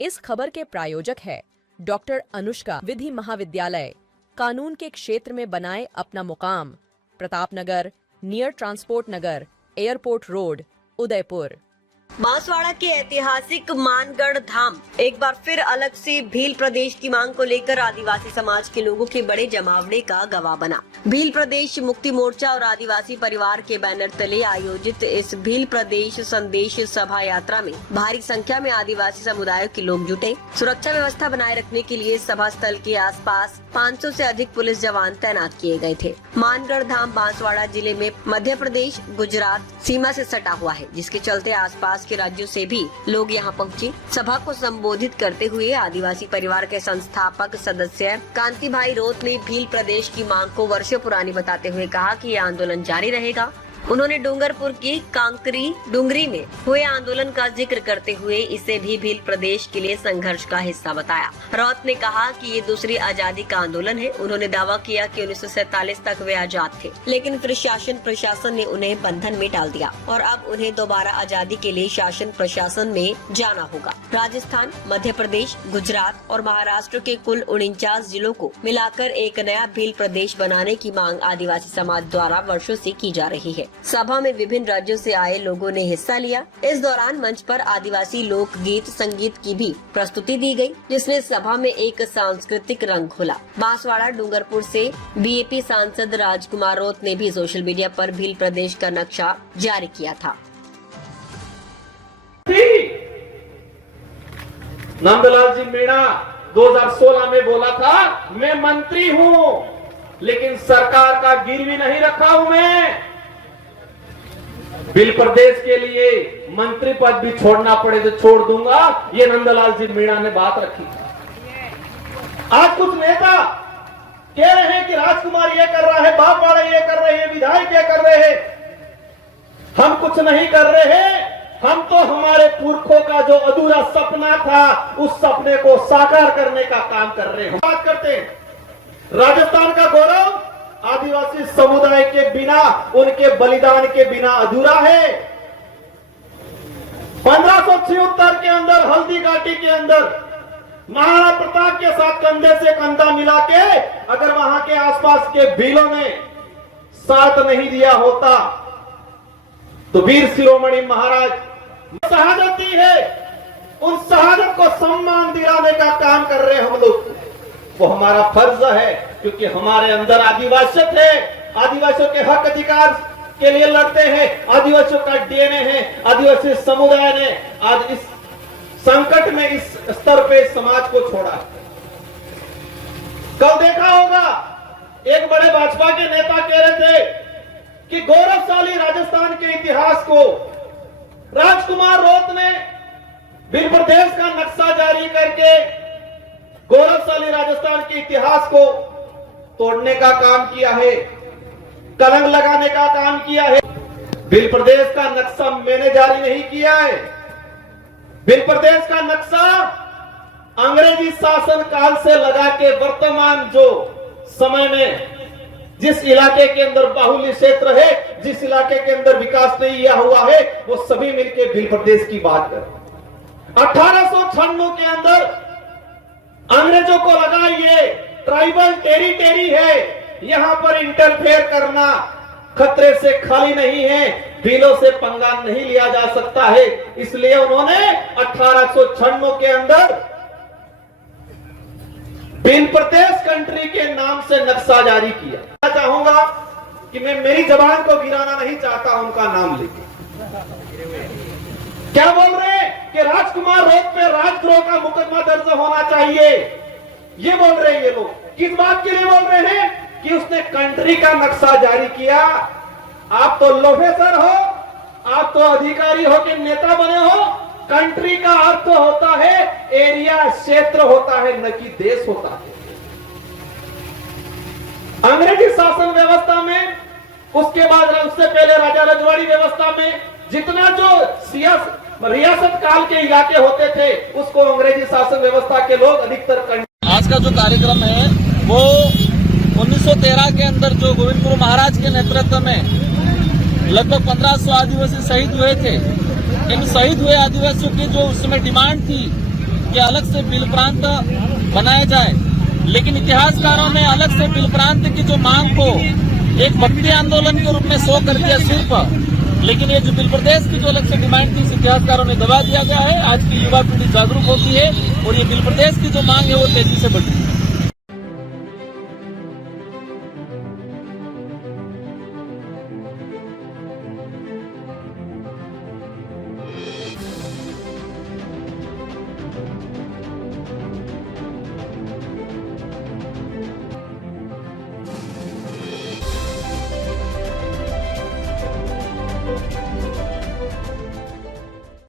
इस खबर के प्रायोजक है डॉक्टर अनुष्का विधि महाविद्यालय। कानून के क्षेत्र में बनाए अपना मुकाम। प्रतापनगर, नियर ट्रांसपोर्ट नगर, एयरपोर्ट रोड, उदयपुर। बांसवाड़ा के ऐतिहासिक मानगढ़ धाम एक बार फिर अलग से भील प्रदेश की मांग को लेकर आदिवासी समाज के लोगों के बड़े जमावड़े का गवाह बना। भील प्रदेश मुक्ति मोर्चा और आदिवासी परिवार के बैनर तले आयोजित इस भील प्रदेश संदेश सभा यात्रा में भारी संख्या में आदिवासी समुदायों के लोग जुटे। सुरक्षा व्यवस्था बनाए रखने के लिए सभा स्थल के आसपास 500 से अधिक पुलिस जवान तैनात किए गए थे। मानगढ़ धाम बांसवाड़ा जिले में मध्य प्रदेश गुजरात सीमा से सटा हुआ है, जिसके चलते आसपास के राज्यों से भी लोग यहां पहुंचे। सभा को संबोधित करते हुए आदिवासी परिवार के संस्थापक सदस्य कांति भाई रोत ने भील प्रदेश की मांग को वर्षों पुरानी बताते हुए कहा कि ये आंदोलन जारी रहेगा। उन्होंने डूंगरपुर की कांकरी डूंगरी में हुए आंदोलन का जिक्र करते हुए इसे भी भील प्रदेश के लिए संघर्ष का हिस्सा बताया। रौत ने कहा कि ये दूसरी आजादी का आंदोलन है। उन्होंने दावा किया कि 1947 तक वे आजाद थे, लेकिन फिर शासन प्रशासन ने उन्हें बंधन में डाल दिया और अब उन्हें दोबारा आजादी के लिए शासन प्रशासन में जाना होगा। राजस्थान, मध्य प्रदेश, गुजरात और महाराष्ट्र के कुल 49 जिलों को मिलाकर एक नया भील प्रदेश बनाने की मांग आदिवासी समाज द्वारा वर्षों से की जा रही है। सभा में विभिन्न राज्यों से आए लोगों ने हिस्सा लिया। इस दौरान मंच पर आदिवासी लोक गीत संगीत की भी प्रस्तुति दी गई, जिसने सभा में एक सांस्कृतिक रंग खोला। बांसवाड़ा डूंगरपुर से बीएपी सांसद राजकुमार रोत ने भी सोशल मीडिया पर भील प्रदेश का नक्शा जारी किया था। नंदलाल जी मीणा 2016 में बोला था, मैं मंत्री हूं लेकिन सरकार का गिरवी नहीं रखा हूं। मैं भील प्रदेश के लिए मंत्री पद भी छोड़ना पड़े तो छोड़ दूंगा, ये नंदलाल जी मीणा ने बात रखी। आज कुछ नेता कह रहे हैं कि राजकुमार ये कर रहा है, बापवाड़ा ये कर रहे हैं, विधायक ये कर रहे हैं। हम कुछ नहीं कर रहे हैं, हम तो हमारे पुरखों का जो अधूरा सपना था उस सपने को साकार करने का काम कर रहे हैं। बात करते हैं राजस्थान का गौरव आदिवासी समुदाय के बिना, उनके बलिदान के बिना अधूरा है। 1576 के अंदर हल्दी घाटी के अंदर महाराणा प्रताप के साथ कंधे से कंधा मिला के अगर वहां के आसपास के भीलों ने साथ नहीं दिया होता तो वीर शिरोमणि महाराज शहादत दी है। उन शहादत को सम्मान दिलाने का काम कर रहे हैं हम लोग। वो हमारा फर्ज है, क्योंकि हमारे अंदर आदिवासियत है। आदिवासियों के हक अधिकार के लिए लड़ते हैं। आदिवासियों का डीएनए है। आदिवासी समुदाय ने आज इस संकट में इस स्तर पे समाज को छोड़ा। कल देखा होगा एक बड़े भाजपा के नेता कह रहे थे कि गौरवशाली राजस्थान के इतिहास को राजकुमार रोत ने भील प्रदेश का नक्शा जारी करके गौरवशाली राजस्थान के इतिहास को तोड़ने का काम किया है, कलंक लगाने का काम किया है। भील प्रदेश का नक्शा मैंने जारी नहीं किया है। भील प्रदेश का नक्शा अंग्रेजी शासन काल से लगा के वर्तमान जो समय में जिस इलाके के अंदर बाहुल्य क्षेत्र है, जिस इलाके के अंदर विकास नहीं हुआ है, वो सभी मिलकर भील प्रदेश की बात करें। 1896 के अंदर अंग्रेजों को लगा ये ट्राइबल टेरिटरी है, यहां पर इंटरफेयर करना खतरे से खाली नहीं है, भीलों से पंगा नहीं लिया जा सकता है। इसलिए उन्होंने 1896 के अंदर भील प्रदेश कंट्री के नाम से नक्शा जारी किया। मैं चाहूंगा कि मैं मेरी जबान को गिराना नहीं चाहता उनका नाम लेके। क्या बोल रहे हैं कि राजकुमार रोत पे राजद्रोह का मुकदमा दर्ज होना चाहिए, ये बोल रहे हैं ये लोग। किस बात के लिए बोल रहे हैं कि उसने कंट्री का नक्शा जारी किया। आप तो प्रोफेसर हो, आप तो अधिकारी हो कि नेता बने हो। कंट्री का अर्थ होता है एरिया, क्षेत्र होता है, न कि देश होता है। अंग्रेजी शासन व्यवस्था में, उसके बाद उससे पहले राजा रजवाड़ी व्यवस्था में जितना जो रियासत काल के इलाके होते थे उसको अंग्रेजी शासन व्यवस्था के लोग अधिकतर। आज का जो कार्यक्रम है वो 1913 के अंदर जो गोविंद गुरु महाराज के नेतृत्व में लगभग 1500 आदिवासी शहीद हुए थे। इन शहीद हुए आदिवासियों की जो उस समय डिमांड थी कि अलग से भील प्रांत बनाया जाए, लेकिन इतिहासकारों ने अलग से भील प्रांत की जो मांग को एक भक्ति आंदोलन के रूप में शो कर दिया सिर्फ, लेकिन ये जो भील प्रदेश की जो अलग से डिमांड थी इतिहासकारों ने दबा दिया गया है। आज की युवा पीढ़ी जागरूक होती है और ये भील प्रदेश की जो मांग है वो तेजी से बढ़ती है।